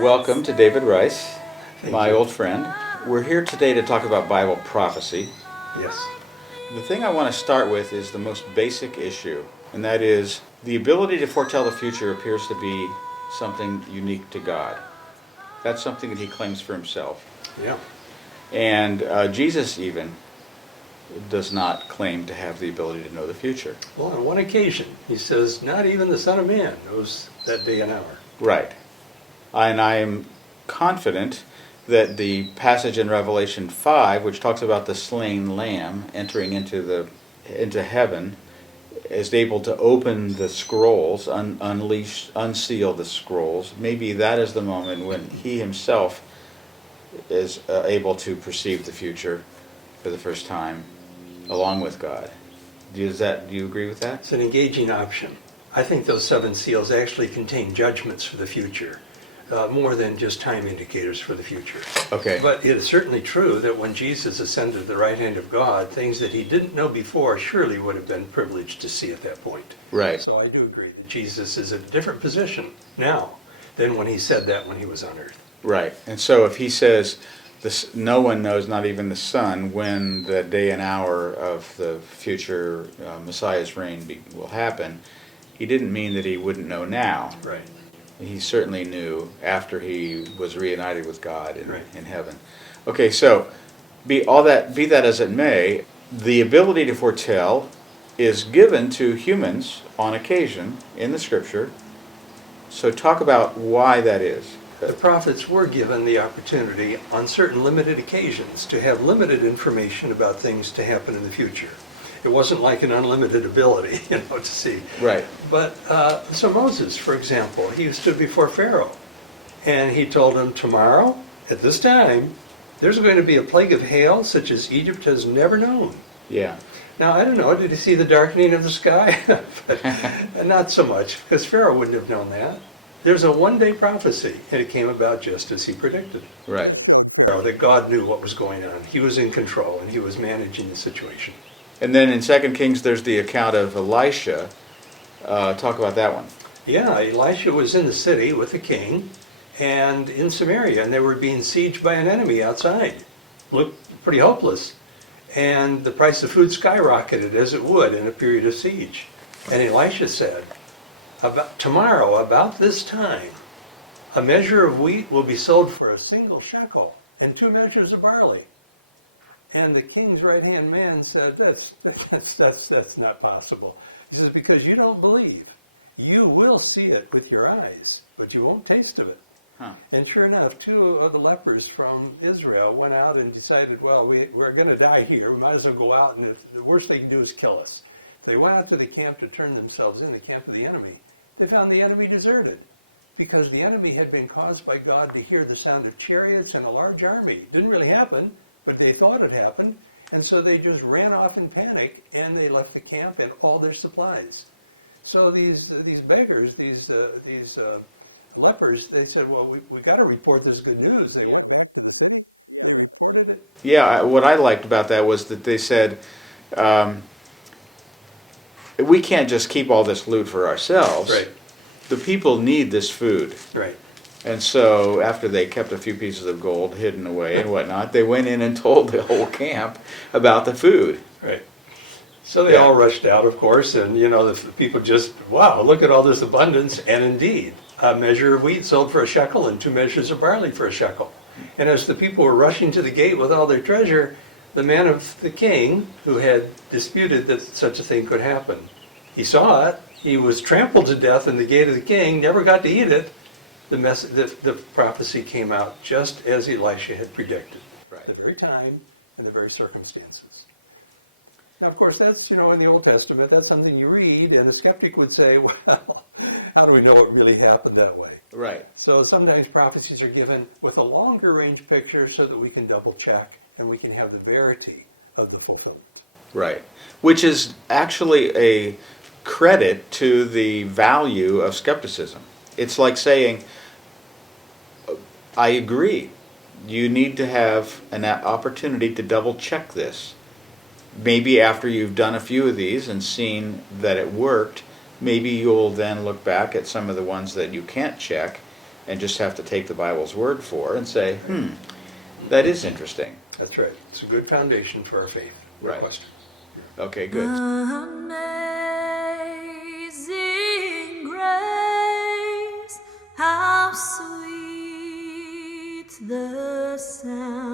Welcome to David Rice, my you. old friend. We're here today to talk about Bible prophecy. Yes. The thing I want to start with is the most basic issue, and that is the ability to foretell the future appears to be something unique to God. That's something that he claims for himself. Yeah. And Jesus even does not claim to have the ability to know the future. Well, on one occasion, he says, not even the Son of Man knows that day and hour. Right. And I am confident that the passage in Revelation 5, which talks about the slain lamb entering into heaven, is able to open the scrolls, unseal the scrolls. Maybe that is the moment when he himself is able to perceive the future for the first time, along with God. Do you agree with that? It's an engaging option. I think those seven seals actually contain judgments for the future, more than just time indicators for the future. Okay. But it is certainly true that when Jesus ascended to the right hand of God, things that he didn't know before surely would have been privileged to see at that point. Right. So I do agree that Jesus is in a different position now than when he said that when he was on earth. Right. And so if he says no one knows, not even the Son, when the day and hour of the future Messiah's reign will happen, he didn't mean that he wouldn't know now. Right. He certainly knew after he was reunited with God Right. in heaven. Okay, so be that as it may, the ability to foretell is given to humans on occasion in the Scripture. So talk about why that is. The prophets were given the opportunity on certain limited occasions to have limited information about things to happen in the future. It wasn't like an unlimited ability, to see. Right. But so Moses, for example, he stood before Pharaoh, and he told him, tomorrow, at this time, there's going to be a plague of hail such as Egypt has never known. Yeah. Now, I don't know, did he see the darkening of the sky? But not so much, because Pharaoh wouldn't have known that. There's a one-day prophecy, and it came about just as he predicted. Right. That God knew what was going on. He was in control, and he was managing the situation. And then in 2 Kings, there's the account of Elisha. Talk about that one. Yeah, Elisha was in the city with the king and in Samaria, and they were being sieged by an enemy outside. Looked pretty hopeless. And the price of food skyrocketed, as it would in a period of siege. And Elisha said, tomorrow, about this time, a measure of wheat will be sold for a single shekel, and 2 measures of barley. And the king's right-hand man said, that's not possible. He says, because you don't believe. You will see it with your eyes, but you won't taste of it. Huh. And sure enough, 2 of the lepers from Israel went out and decided, well, we're going to die here. We might as well go out, and the worst they can do is kill us. They went out to the camp to turn themselves in, the camp of the enemy. They found the enemy deserted, because the enemy had been caused by God to hear the sound of chariots and a large army. It didn't really happen, but they thought it happened, and so they just ran off in panic, and they left the camp and all their supplies. So these beggars, these lepers, they said, well, we got to report this good news. Yeah, what I liked about that was that they said, we can't just keep all this loot for ourselves. Right. The people need this food. Right. And so after they kept a few pieces of gold hidden away and whatnot, they went in and told the whole camp about the food. Right. So they all rushed out, of course, and the people just, wow, look at all this abundance. And indeed, a measure of wheat sold for a shekel and 2 measures of barley for a shekel. And as the people were rushing to the gate with all their treasure, the man of the king, who had disputed that such a thing could happen, he saw it. He was trampled to death in the gate of the king, never got to eat it. The prophecy came out just as Elisha had predicted. Right. The very time and the very circumstances. Now, of course, that's, in the Old Testament, that's something you read, and the skeptic would say, well, how do we know it really happened that way? Right. So sometimes prophecies are given with a longer range picture so that we can double check and we can have the verity of the fulfillment. Right. Which is actually a credit to the value of skepticism. It's like saying, I agree. You need to have an opportunity to double check this. Maybe after you've done a few of these and seen that it worked, maybe you'll then look back at some of the ones that you can't check and just have to take the Bible's word for and say, that is interesting. That's right. It's a good foundation for our faith. No Right. question. Okay, good. Amazing grace, how sweet the sound